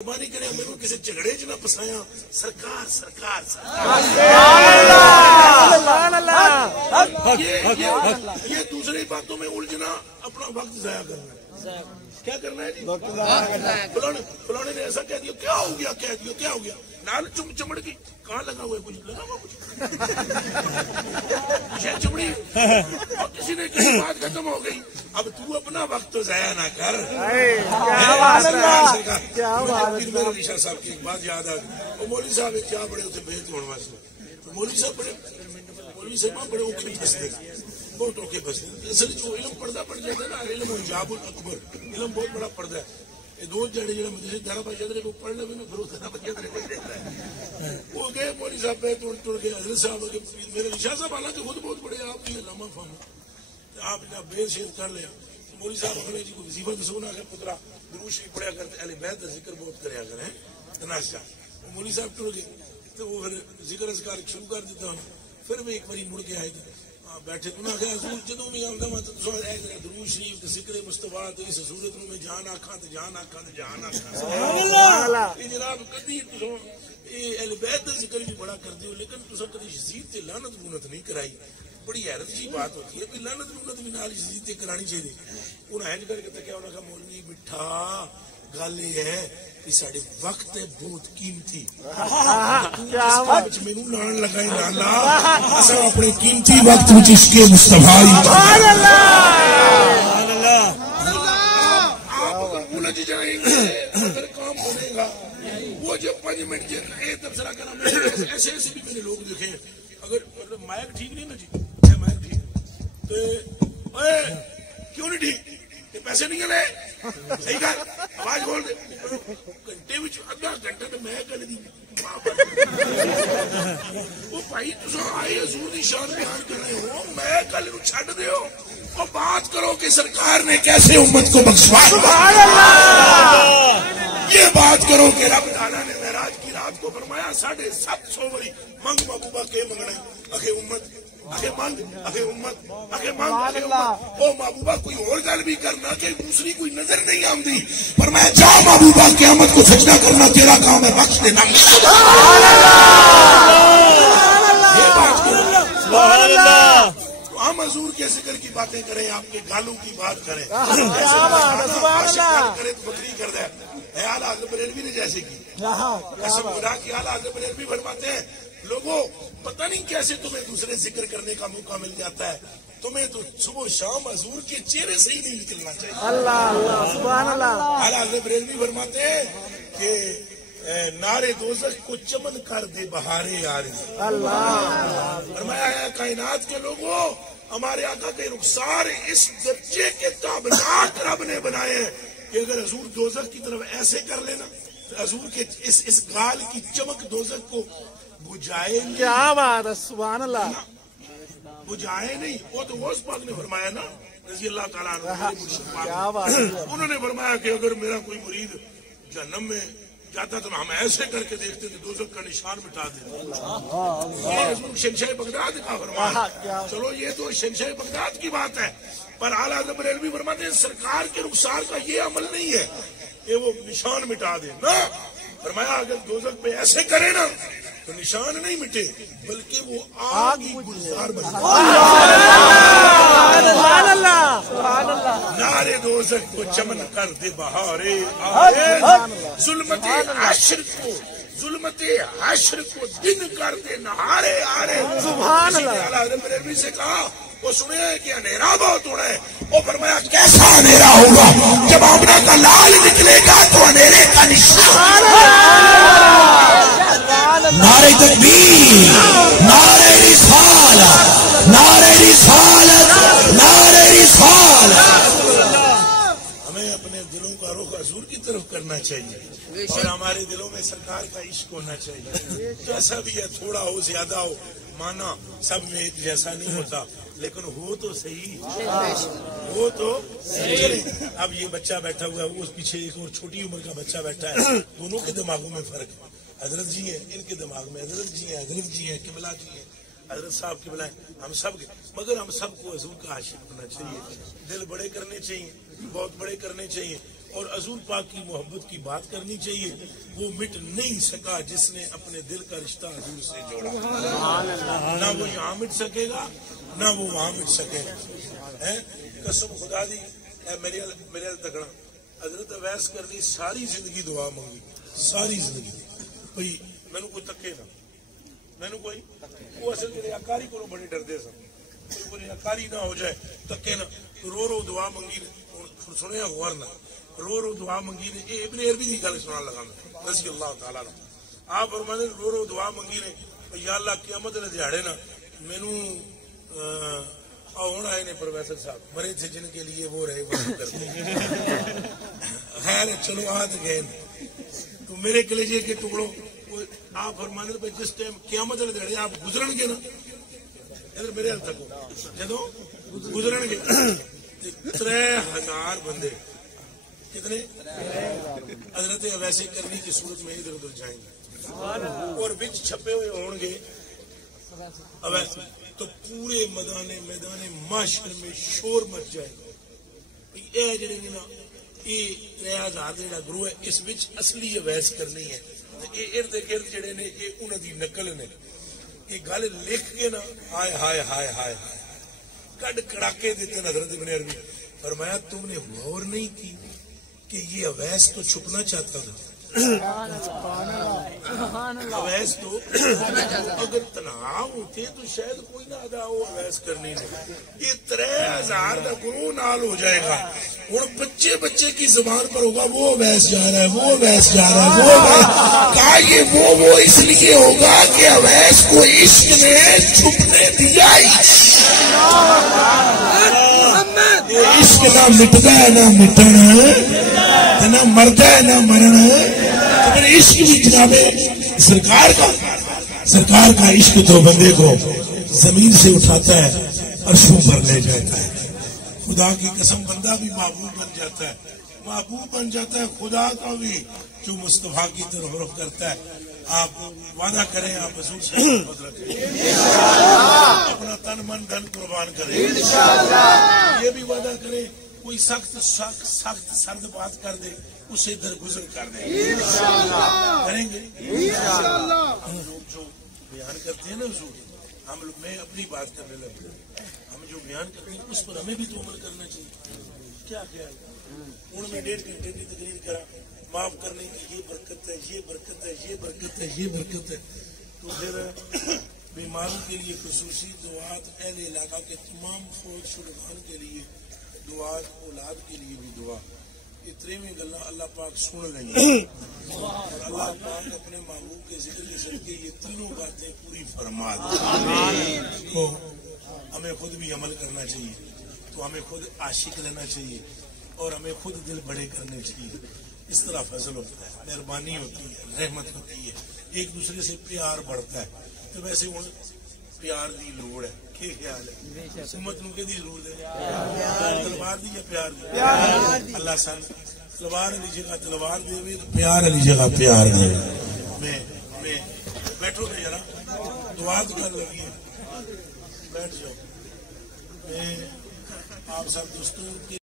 مہربانی کریں میرے کسی جھگڑے چ نہ پسایا. سرکار سرکار یہ دوسری باتوں میں الجھنا اپنا وقت ضائع کرنا ہے. کیا کرنا ہے جی؟ فلانے نے ایسا کہہ دیا, کیا ہو گیا, کہہ دیا کیا ہو گیا, نال چمڑ کی کہاں لگا ہوا ہے, کچھ لگا ہوا کچھ چمڑی اور کسی نے کسی بات ختم ہو گئی. اب تو اپنا وقت تو ضائع نہ کر. میرے شاہ صاحب کی ایک بات یاد آ گئی. وہ مولوی صاحب کیا بڑے اتنے بہت ہونے واسطے مولوی صاحب بڑے اوکھے پھنستے, بہت اوکھے پھنستے. اصل جو علم پڑھتا پڑ جاتا ہے نا, علم حجاب الاکبر, علم بہت بڑا پردہ ہے. یہ دو جڑے جڑے مجھے دھارا پہ چل رہے وہ پڑھ لے نا, پھر وہ دھارا پہ چل رہے وہ گئے مولوی صاحب پہ ٹوڑ گئے. حضرت صاحب میرے شاہ صاحب حالانکہ خود بہت بڑے, آپ کی علامہ فہم آپ نے بے شیر کر لیا. مولوی صاحب اگلے جی کو وظیفہ دسو نا, پترا درود شریف پڑھیا کرتے, اہل بیت کا ذکر بہت کریا کریں تناشا. وہ مولوی صاحب ٹر گئے تو وہ پھر ذکر اذکار شروع کر دیتا ہوں. پھر میں ایک بار مڑ کے آئے تھے بیٹھے, انہوں نے کہا حضور جدوں بھی آمدا میں درود شریف تے ذکر مصطفیٰ تے اس صورت نوں میں جان آکھاں تے جان آکھاں تے جان آکھاں. سبحان اللہ. جناب کدی تساں اہل بیت دا ذکر بھی بڑا کردے ہو, لیکن تساں کدی یزید تے لعنت لعنت نہیں کرائی. بڑی حیرت کی بات ہوتی ہے کہ لعنت لعنت بھی نال یزید تے کرانی چاہیے. انہاں ہج کر کے کیا انہاں کہا مولوی مٹھا گل یہ ہے کہ ساڈے وقت ہے بہت قیمتی, مینوں نال لگائی نالا اساں اپنے قیمتی وقت وچ عشق مصطفیٰ سبحان اللہ آپ الجھ جائیں گے, اگر کام بنے گا. وہ جو 5 منٹ تبصرہ کرنا, ایسے ایسے بھی میں نے لوگ دیکھے ہیں. اگر مائک ٹھیک نہیں نا جی, مائک ٹھیک تو کیوں نہیں ٹھیک, پیسے نہیں لے صحیح کر آواز بول دے گھنٹے ادھا گھنٹہ تو میں گل دی وہ بھائی تصا آئے حضور دی شان بیان کر رہے ہو, میں گل نو چھڈ دیو اور بات کرو کہ سرکار نے کیسے امت کو بخشوا. یہ بات کرو کہ رب تعالیٰ نے معراج کی رات کو فرمایا 750 وری منگ محبوبہ کے منگنا اکھے امت اکھے مانگ اکھے امت اکھے مانگ اکھے امت. او محبوبہ کوئی اور گل بھی کرنا کہ دوسری کوئی نظر نہیں آمدی, پر میں جا محبوبہ قیامت کو سجدہ کرنا تیرا کام ہے, بخش دینا. یہ بات کرو. ہم حضور کے ذکر کی باتیں کریں, آپ کے گالوں کی بات کریں, کرے تو بکری کر دے. اعلیٰ حضرت بریلوی نے جیسے کی قسم خدا کی, اعلیٰ حضرت بریلوی فرماتے ہیں لوگوں پتہ نہیں کیسے تمہیں دوسرے ذکر کرنے کا موقع مل جاتا ہے, تمہیں تو صبح شام حضور کے چہرے سے ہی نہیں نکلنا چاہیے. اللہ اللہ سبحان اللہ. اعلیٰ حضرت بریلوی فرماتے ہیں کہ نارے دوزخ کو چمن کر دے بہارے آرے. اللہ فرمایا ہے کائنات کے لوگوں ہمارے آقا کے رخسار اس درجے کے تابناک رب نے بنائے ہیں کہ اگر حضور دوزخ کی طرف ایسے کر لینا تو حضور کے اس گال کی چمک دوزخ کو بجھائے نہیں. کیا بات ہے سبحان اللہ. بجھائے نہیں, وہ تو غوث پاک نے فرمایا نا رضی اللہ تعالیٰ عنہ, انہوں نے فرمایا کہ اگر میرا کوئی مرید جہنم میں جاتا تو ہم ایسے کر کے دیکھتے تھے دوزخ کا نشان مٹا دیتے. شہنشاہ بغداد کا فرمایا. چلو یہ تو شہنشاہ بغداد کی بات ہے, پر اعلیٰ حضرت بریلوی فرماتے ہیں سرکار کے رخسار کا یہ عمل نہیں ہے کہ وہ نشان مٹا دے نا. فرمایا اگر دوزخ پہ ایسے کرے نا تو نشان نہیں مٹے بلکہ وہ آگ ہی گلزار بن جائے. نارے دوزخ کو چمن کر دے بہارے آرے, ظلمت حشر کو دن کر دے نہارے آرے. سبحان اللہ. اعلیٰ حضرت بریلوی سے کہا وہ سنے کہ اندھیرا بہت ہو رہا ہے, وہ فرمایا کیسا اندھیرا ہوگا, جب آمنہ کا لال نکلے گا تو اندھیرے کا نشان. نعرہ تکبیر, نعرہ رسالت, نعرہ رسالت, نعرہ رسالت. ہمیں اپنے دلوں کا رخ حضور کی طرف کرنا چاہیے اور ہمارے دلوں میں سرکار کا عشق ہونا چاہیے. جیسا بھی ہے, تھوڑا ہو زیادہ ہو, مانا سب میں ایک جیسا نہیں ہوتا, لیکن ہو تو صحیح, ہو تو صحیح. اب یہ بچہ بیٹھا ہوا ہے, وہ اس پیچھے ایک اور چھوٹی عمر کا بچہ بیٹھا ہے, دونوں کے دماغوں میں فرق ہے. حضرت جی ہیں, ان کے دماغ میں حضرت جی ہیں, حضرت جی ہیں, قبلہ جی ہیں, حضرت صاحب قبلہ ہیں, ہم سب کے, مگر ہم سب کو حضور کا عاشق ہونا چاہیے. دل بڑے کرنے چاہیے, بہت بڑے کرنے چاہیے. اور حضور پاک کی محبت کی بات کرنی چاہیے. وہ مٹ نہیں سکا جس نے اپنے دل کا رشتہ حضور سے جوڑا. نہ وہ یہاں مٹ سکے گا نہ وہ وہاں مٹ سکے گا. قسم خدا دی میرے تکڑا حضرت اویس کرنی ساری زندگی دعا منگی, ساری زندگی بھائی مینو کوئی تکے نہ, مینو کوئی وہ اصل میرے اکاری کو بڑے ڈردے سن, کوئی اکاری نہ ہو جائے تکے نہ. رو رو دعا منگی نے, سنیا غور نہ, رو رو دعا منگی نے. یہ ابن عربی کی گل سنا لگا میں رضی اللہ تعالیٰ نے. آپ فرماتے ہیں رو رو دعا منگی نے, یا اللہ قیامت نے دیہڑے نا مینو ہوں آئے نے پروفیسر صاحب مرے تھے جن کے لیے وہ رہے وہ کرتے. خیر چلو آ تو گئے تو میرے کلیجے کے ٹکڑوں. آپ فرمانے پہ جس ٹائم قیامت نے دیہڑے آپ گزرن گے نا, ادھر میرے حل تک جدو گزرن گے 3000 بندے, کتنے حضرت اویس کرنی کی صورت میں ادھر ادھر جائیں گے اور بچ چھپے ہوئے ہوں گے اویس, تو پورے میدان معاشر میں شور مچ جائے گا. یہ جڑے نا یہ 3000 جڑا گروہ ہے اس وچ اصلی اویس کرنی ہے. یہ ارد گرد جڑے نے یہ انہوں دی نقل نے. یہ گل لکھ کے نا ہائے ہائے ہائے ہائے ہائے کڈ کڑاکے دیتے حضرت ابن عربی. فرمایا تم نے غور نہیں کی کہ یہ اویس تو چھپنا چاہتا تھا. اویس تو اگر تنہا ہوتے تو شاید کوئی نہ ادا ہو اویس کرنی نہیں. یہ 3000 کا گروہ نال ہو جائے گا. ہوں بچے کی زبان پر ہوگا وہ اویس جا رہا ہے, وہ اویس جا رہا ہے, وہ کہا یہ وہ اس لیے ہوگا کہ اویس کو عشق نے چھپنے دیا. عشق نہ مٹتا ہے نہ مٹن, نہ مرتا ہے نہ مرن. تو عشق بھی جناب سرکار کا عشق تو بندے کو زمین سے اٹھاتا ہے عرشوں پر لے جاتا ہے. خدا کی قسم بندہ بھی محبوب بن جاتا ہے, محبوب بن جاتا ہے خدا کا بھی جو مصطفیٰ کی طرف رخ کرتا ہے. آپ وعدہ کریں آپ حضور سے محبت رکھیں, اپنا تن من دھن قربان کریں. یہ بھی وعدہ کریں کوئی سخت سرد بات کر دے اسے درگزر کر دیں. کریں گے جو بیان کرتے ہیں نا حضور, ہم میں اپنی بات کرنے لگے, ہم جو بیان کرتے ہیں اس پر ہمیں بھی تو عمل کرنا چاہیے. کیا خیال ہوں میں 1.5 گھنٹے کی تقریر کرا, معاف کرنے کی یہ برکت ہے, یہ برکت ہے, یہ برکت ہے, یہ برکت ہے. تو پھر بیماروں کے لیے خصوصی دعات, اہل علاقہ کے تمام فوج شدگان کے لیے دعات, اولاد کے لیے بھی دعا. یہ 13ویں گلا اللہ پاک سن رہی ہے اور اللہ پاک اپنے محبوب کے ذکر کے صدقے یہ تینوں باتیں پوری فرما دے. تو ہمیں خود بھی عمل کرنا چاہیے, تو ہمیں خود عاشق رہنا چاہیے اور ہمیں خود دل بڑے کرنے چاہیے. اس طرح فضل ہوتا ہے, مہربانی ہوتی ہے, رحمت ہوتی ہے, ایک دوسرے سے پیار بڑھتا ہے. تو ویسے ہوں پیار دی لوڑ ہے. کیا خیال ہے امت نو کہ ضرورت ہے؟ تلوار دی یا پیار دی؟ اللہ سن تلوار علی جگہ تلوار دے, پیار علی جگہ پیار دے. میں بیٹھو گے ذرا دعا تو کر لگی ہے, بیٹھ جاؤ. میں آپ سب دوستوں کے